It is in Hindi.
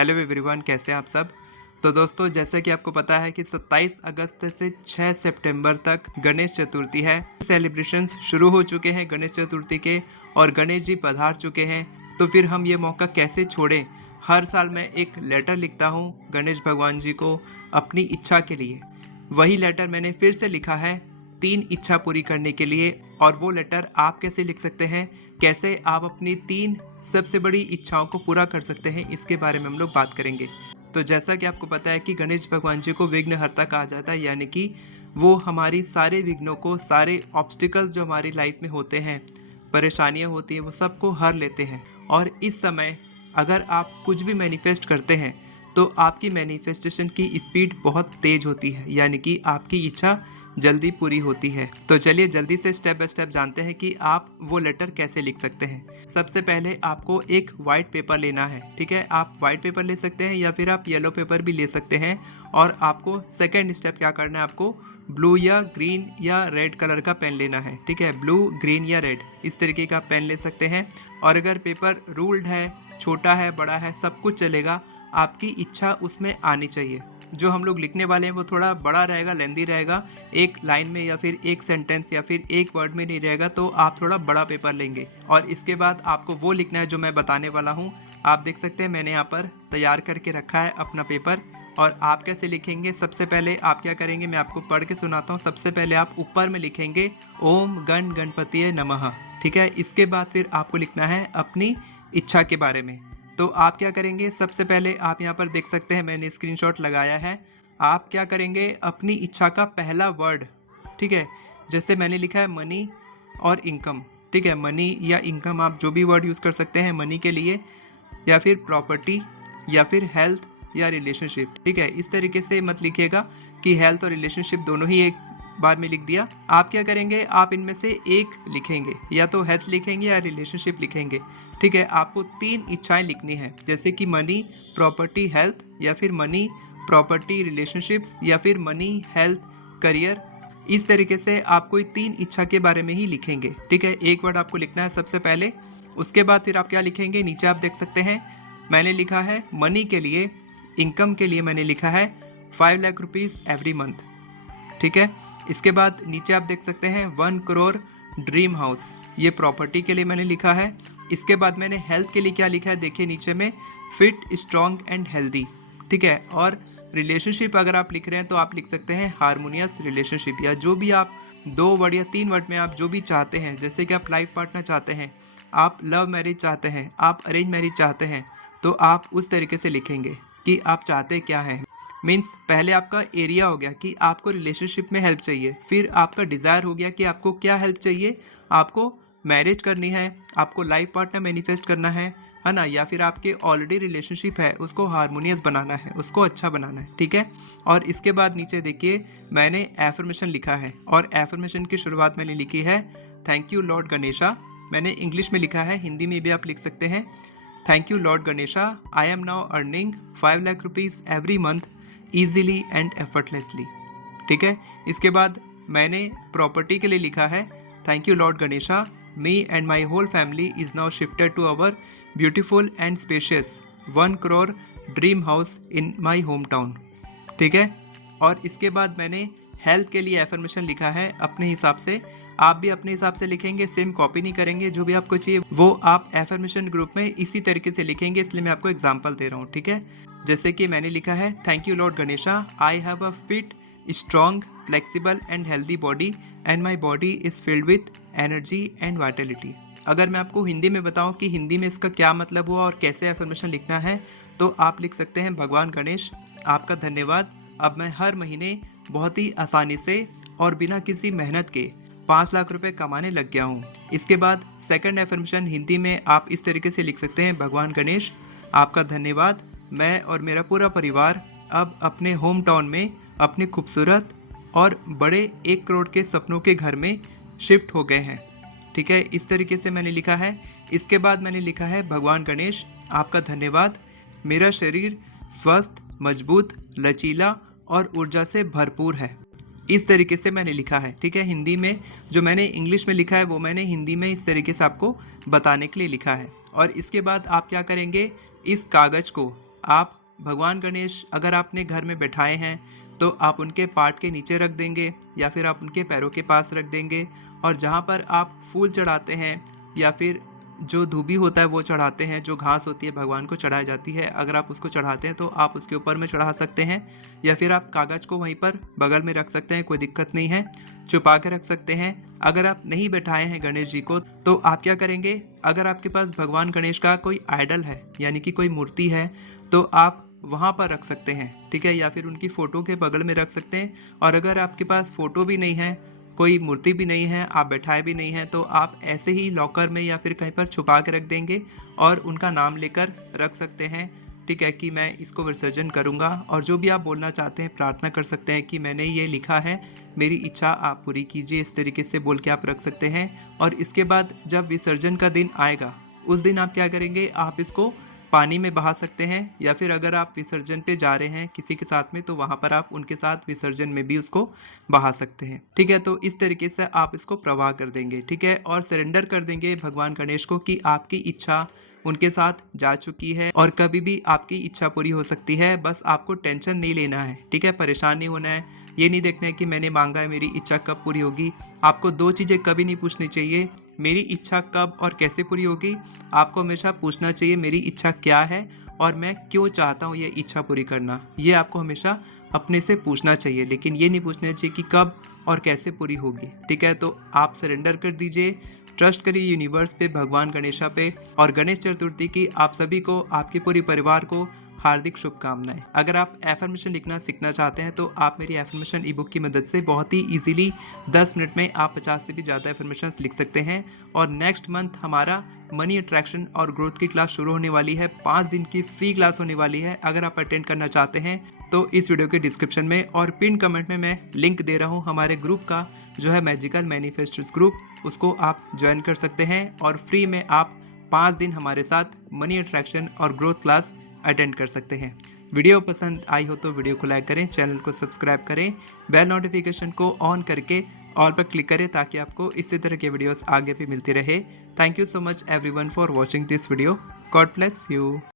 हेलो एवरीवन, कैसे हैं आप सब। तो दोस्तों, जैसा कि आपको पता है कि 27 अगस्त से 6 सितंबर तक गणेश चतुर्थी है। सेलिब्रेशंस शुरू हो चुके हैं गणेश चतुर्थी के और गणेश जी पधार चुके हैं। तो फिर हम ये मौका कैसे छोड़ें। हर साल मैं एक लेटर लिखता हूँ गणेश भगवान जी को अपनी इच्छा के लिए। वही लेटर मैंने फिर से लिखा है 3 इच्छा पूरी करने के लिए। और वो लेटर आप कैसे लिख सकते हैं, कैसे आप अपनी 3 सबसे बड़ी इच्छाओं को पूरा कर सकते हैं, इसके बारे में हम लोग बात करेंगे। तो जैसा कि आपको पता है कि गणेश भगवान जी को विघ्नहर्ता कहा जाता है, यानी कि वो हमारी सारे विघ्नों को, सारे ऑब्स्टिकल्स जो हमारी लाइफ में होते हैं, परेशानियां होती हैं, वो सबको हर लेते हैं। और इस समय अगर आप कुछ भी मैनिफेस्ट करते हैं तो आपकी मैनिफेस्टेशन की स्पीड बहुत तेज होती है, यानी कि आपकी इच्छा जल्दी पूरी होती है। तो चलिए जल्दी से स्टेप बाय स्टेप जानते हैं कि आप वो लेटर कैसे लिख सकते हैं। सबसे पहले आपको एक वाइट पेपर लेना है, ठीक है। आप वाइट पेपर ले सकते हैं या फिर आप येलो पेपर भी ले सकते हैं। और आपको सेकेंड स्टेप क्या करना है, आपको ब्लू या ग्रीन या रेड कलर का पेन लेना है, ठीक है। ब्लू, ग्रीन या रेड, इस तरीके का पेन ले सकते हैं। और अगर पेपर रूल्ड है, छोटा है, बड़ा है, सब कुछ चलेगा, आपकी इच्छा उसमें आनी चाहिए। जो हम लोग लिखने वाले हैं वो थोड़ा बड़ा रहेगा, लेंदी रहेगा, एक लाइन में या फिर एक सेंटेंस या फिर एक वर्ड में नहीं रहेगा, तो आप थोड़ा बड़ा पेपर लेंगे। और इसके बाद आपको वो लिखना है जो मैं बताने वाला हूँ। आप देख सकते हैं मैंने यहाँ पर तैयार करके रखा है अपना पेपर। और आप कैसे लिखेंगे, सबसे पहले आप क्या करेंगे, मैं आपको पढ़ के सुनाता हूँ। सबसे पहले आप ऊपर में लिखेंगे ओम गण गणपतिये नमः, ठीक है। इसके बाद फिर आपको लिखना है अपनी इच्छा के बारे में। तो आप क्या करेंगे, सबसे पहले आप यहाँ पर देख सकते हैं मैंने स्क्रीनशॉट लगाया है। आप क्या करेंगे, अपनी इच्छा का पहला वर्ड, ठीक है। जैसे मैंने लिखा है मनी और इनकम, ठीक है। मनी या इनकम, आप जो भी वर्ड यूज़ कर सकते हैं मनी के लिए, या फिर प्रॉपर्टी, या फिर हेल्थ या रिलेशनशिप, ठीक है। इस तरीके से मत लिखिएगा कि हेल्थ और रिलेशनशिप दोनों ही एक बार में लिख दिया। आप क्या करेंगे, आप इनमें से एक लिखेंगे, या तो हेल्थ लिखेंगे या रिलेशनशिप लिखेंगे, ठीक है। आपको 3 इच्छाएं लिखनी है, जैसे कि मनी, प्रॉपर्टी, हेल्थ, या फिर मनी, प्रॉपर्टी, रिलेशनशिप्स, या फिर मनी, हेल्थ, करियर। इस तरीके से आप कोई 3 इच्छा के बारे में ही लिखेंगे, ठीक है। एक वर्ड आपको लिखना है सबसे पहले। उसके बाद फिर आप क्या लिखेंगे, नीचे आप देख सकते हैं मैंने लिखा है मनी के लिए, इनकम के लिए मैंने लिखा है 5 लाख रुपीज़ एवरी मंथ, ठीक है। इसके बाद नीचे आप देख सकते हैं 1 करोड़ ड्रीम हाउस, ये प्रॉपर्टी के लिए मैंने लिखा है। इसके बाद मैंने हेल्थ के लिए क्या लिखा है, देखिए नीचे में फिट, स्ट्रॉन्ग एंड हेल्दी, ठीक है। और रिलेशनशिप अगर आप लिख रहे हैं तो आप लिख सकते हैं हारमोनियस रिलेशनशिप, या जो भी आप 2 वर्ड या 3 वर्ड में आप जो भी चाहते हैं। जैसे कि आप लाइफ पार्टनर चाहते हैं, आप लव मैरिज चाहते हैं, आप अरेंज मैरिज चाहते हैं, तो आप उस तरीके से लिखेंगे कि आप चाहते क्या हैं। मीन्स पहले आपका एरिया हो गया कि आपको रिलेशनशिप में हेल्प चाहिए, फिर आपका डिज़ायर हो गया कि आपको क्या हेल्प चाहिए, आपको मैरिज करनी है, आपको लाइफ पार्टनर मैनिफेस्ट करना है ना, या फिर आपके ऑलरेडी रिलेशनशिप है उसको हारमोनियस बनाना है, उसको अच्छा बनाना है, ठीक है। और इसके बाद नीचे देखिए मैंने एफर्मेशन लिखा है, और एफर्मेशन की शुरुआत मैंने लिखी है थैंक यू लॉर्ड गणेशा। मैंने इंग्लिश में लिखा है, हिंदी में भी आप लिख सकते हैं। Thank you lord Ganesha, I am now earning 5 lakh rupees every month easily and effortlessly, ठीक है। इसके बाद मैंने प्रॉपर्टी के लिए लिखा है thank you lord Ganesha, me and my whole family is now shifted to our beautiful and spacious 1 crore dream house in my home town, ठीक है। और इसके बाद मैंने हेल्थ के लिए एफर्मेशन लिखा है अपने हिसाब से। आप भी अपने हिसाब से लिखेंगे, सेम कॉपी नहीं करेंगे। जो भी आपको चाहिए वो आप एफर्मेशन ग्रुप में इसी तरीके से लिखेंगे, इसलिए मैं आपको एग्जांपल दे रहा हूँ, ठीक है। जैसे कि मैंने लिखा है thank you lord Ganesha, I have a fit, strong, flexible and healthy body and my body is filled with energy and Vitality. अगर मैं आपको हिंदी में बताऊं कि हिंदी में इसका क्या मतलब हुआ और कैसे एफर्मेशन लिखना है, तो आप लिख सकते हैं भगवान गणेश, आपका धन्यवाद, अब मैं हर महीने बहुत ही आसानी से और बिना किसी मेहनत के 5 लाख रुपए कमाने लग गया हूँ। इसके बाद सेकंड एफर्मेशन हिंदी में आप इस तरीके से लिख सकते हैं भगवान गणेश, आपका धन्यवाद, मैं और मेरा पूरा परिवार अब अपने होम टाउन में अपने खूबसूरत और बड़े 1 करोड़ के सपनों के घर में शिफ्ट हो गए हैं, ठीक है। इस तरीके से मैंने लिखा है। इसके बाद मैंने लिखा है भगवान गणेश, आपका धन्यवाद, मेरा शरीर स्वस्थ, मजबूत, लचीला और ऊर्जा से भरपूर है। इस तरीके से मैंने लिखा है, ठीक है। हिंदी में जो मैंने इंग्लिश में लिखा है वो मैंने हिंदी में इस तरीके से आपको बताने के लिए लिखा है। और इसके बाद आप क्या करेंगे, इस कागज़ को आप भगवान गणेश अगर आपने घर में बैठाए हैं तो आप उनके पाट के नीचे रख देंगे या फिर आप उनके पैरों के पास रख देंगे, और जहाँ पर आप फूल चढ़ाते हैं या फिर जो धूबी होता है वो चढ़ाते हैं, जो घास होती है भगवान को चढ़ाई जाती है, अगर आप उसको चढ़ाते हैं तो आप उसके ऊपर में चढ़ा सकते हैं, या फिर आप कागज़ को वहीं पर बगल में रख सकते हैं, कोई दिक्कत नहीं है, छुपा के रख सकते हैं। अगर आप नहीं बैठाए हैं गणेश जी को तो आप क्या करेंगे, अगर आपके पास भगवान गणेश का कोई आइडल है यानी कि कोई मूर्ति है तो आप वहाँ पर रख सकते हैं, ठीक है, या फिर उनकी फ़ोटो के बगल में रख सकते हैं। और अगर आपके पास फ़ोटो भी नहीं है, कोई मूर्ति भी नहीं है, आप बैठाए भी नहीं हैं, तो आप ऐसे ही लॉकर में या फिर कहीं पर छुपा के रख देंगे और उनका नाम लेकर रख सकते हैं, ठीक है, कि मैं इसको विसर्जन करूँगा। और जो भी आप बोलना चाहते हैं प्रार्थना कर सकते हैं कि मैंने ये लिखा है, मेरी इच्छा आप पूरी कीजिए, इस तरीके से बोल के आप रख सकते हैं। और इसके बाद जब विसर्जन का दिन आएगा उस दिन आप क्या करेंगे, आप इसको पानी में बहा सकते हैं, या फिर अगर आप विसर्जन पे जा रहे हैं किसी के साथ में तो वहाँ पर आप उनके साथ विसर्जन में भी उसको बहा सकते हैं, ठीक है। तो इस तरीके से आप इसको प्रवाह कर देंगे, ठीक है, और सरेंडर कर देंगे भगवान गणेश को कि आपकी इच्छा उनके साथ जा चुकी है और कभी भी आपकी इच्छा पूरी हो सकती है। बस आपको टेंशन नहीं लेना है, ठीक है, परेशान नहीं होना है, ये नहीं देखना है कि मैंने मांगा है मेरी इच्छा कब पूरी होगी। आपको दो चीज़ें कभी नहीं पूछनी चाहिए, मेरी इच्छा कब और कैसे पूरी होगी। आपको हमेशा पूछना चाहिए मेरी इच्छा क्या है और मैं क्यों चाहता हूँ ये इच्छा पूरी करना। ये आपको हमेशा अपने से पूछना चाहिए, लेकिन ये नहीं पूछना चाहिए कि कब और कैसे पूरी होगी, ठीक है। तो आप सरेंडर कर दीजिए, ट्रस्ट करिए यूनिवर्स पे, भगवान गणेशा पे। और गणेश चतुर्थी की आप सभी को, आपके पूरे परिवार को हार्दिक शुभकामनाएं। अगर आप एफर्मेशन लिखना सीखना चाहते हैं तो आप मेरी एफर्मेशन ई बुक की मदद से बहुत ही इजीली 10 मिनट में आप 50 से भी ज़्यादा एफर्मेशन लिख सकते हैं। और नेक्स्ट मंथ हमारा मनी अट्रैक्शन और ग्रोथ की क्लास शुरू होने वाली है, 5 दिन की फ्री क्लास होने वाली है। अगर आप अटेंड करना चाहते हैं तो इस वीडियो के डिस्क्रिप्शन में और पिन कमेंट में मैं लिंक दे रहा हूँ हमारे ग्रुप का, जो है मैजिकल मैनिफेस्टर्स ग्रुप, उसको आप ज्वाइन कर सकते हैं और फ्री में आप 5 दिन हमारे साथ मनी अट्रैक्शन और ग्रोथ क्लास अटेंड कर सकते हैं। वीडियो पसंद आई हो तो वीडियो को लाइक करें, चैनल को सब्सक्राइब करें, बेल नोटिफिकेशन को ऑन करके ऑल पर क्लिक करें ताकि आपको इसी तरह के वीडियोस आगे भी मिलती रहे। Thank you so much everyone for watching this video. God bless you.